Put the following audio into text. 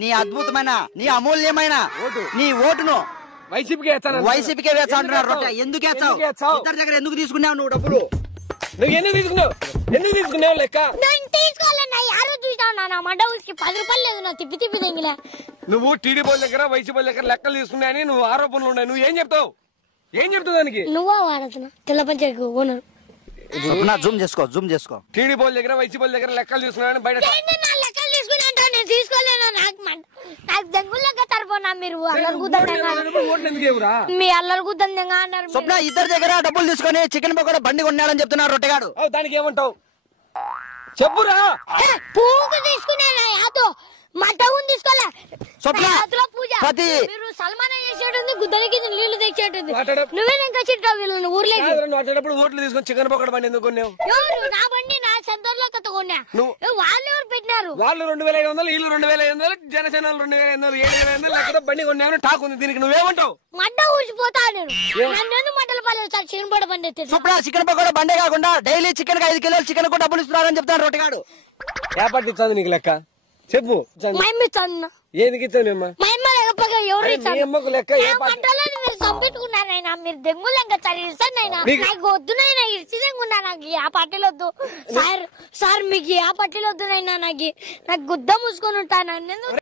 నీ అద్భుతమైన నీ అమూల్యమైన నీ ఓటును వైసీపీకే వేస్తా అంటున్నారు. ఎందుకు వేస్తావు? ఇద్దరి దగ్గర ఎందుకు తీసుకున్నావు నువ్వు డబ్బులు? నువ్వు ఎందుకు తీసుకున్నావు లెక్క? నువ్వు టీడీపీ దగ్గర వైసీపీ దగ్గర లెక్కలు తీసుకున్నాయని నువ్వు ఆరోపణలు ఉన్నాయి. నువ్వు ఏం చెప్తావు దానికి? నువ్వు వాడుతున్నా తెల్ల పంచాయతీ ఓనర్. జూమ్ చేసుకో. టీడీపీ దగ్గర వైసీపీ దగ్గర లెక్కలు తీసుకున్నాయని బయట లెక్కలు తీసుకున్నా నేను తీసుకోలేను. నాకు దెంగులెక్క తరపునా మీరు అల్లరి కూద్దాం మీ అల్లరి కూద్దాం అన్నారు. స్వప్న ఇద్దరి దగ్గర డబ్బులు తీసుకొని చికెన్ పకోడా బండి కొన్నాడని చెప్తున్నారు రొట్టెగాడు. దానికి ఏమంటావు చెప్పురా? పూకు తీసుకున్నాను యాతో మటన్ తీసుకోలే. మీరు సల్మాన్ చేసేటుంది గుద్దలకి నీళ్లు తెచ్చేటుంది. నువ్వే ఇంకా చిట్టా వీళ్ళని ఊర్లేటప్పుడు ఓట్లు తీసుకొని చికెన్ పకోడా బండి ఎందుకు కొన్నావు? నా బండి నా సెంటర్లో కొన్నా. వాళ్ళు ఎవరు పెట్టినారు? వాళ్ళు 2500, వీళ్ళు 2500, జనసేన 2500, 7500 లెక్కతో బండి కొన్నావు టాక్ ఉంది. దీనికి నువ్వేమంటావు? మడ్డ ఊసిపోతా నేను. నన్ను మడ్డలు పడలేదు సార్. చికెన్ పకోడా బండి చికెన్ పకోడా బండే కాకుండా డైలీ చికెన్ 5 కిలోలు చికెన్ కూడా డబ్బులు ఇస్తున్నారని చెప్తాను రొట్టెగాడు. ఏ పార్టీ ఇచ్చాను నీకు లెక్క చెప్పు. ఏదికి ఇచ్చాను? చంపెట్టుకున్నానైనా మీరు దెంగులు ఇంకా చదివిస్తానైనా నాకు వద్దునైనా ఇచ్చిదేంగున్నా. నాకు ఆ పట్టీలు వద్దు సార్. మీకు ఆ పట్టీలు వద్దునైనా నాకు గుద్ద మూసుకొని ఉంటాను.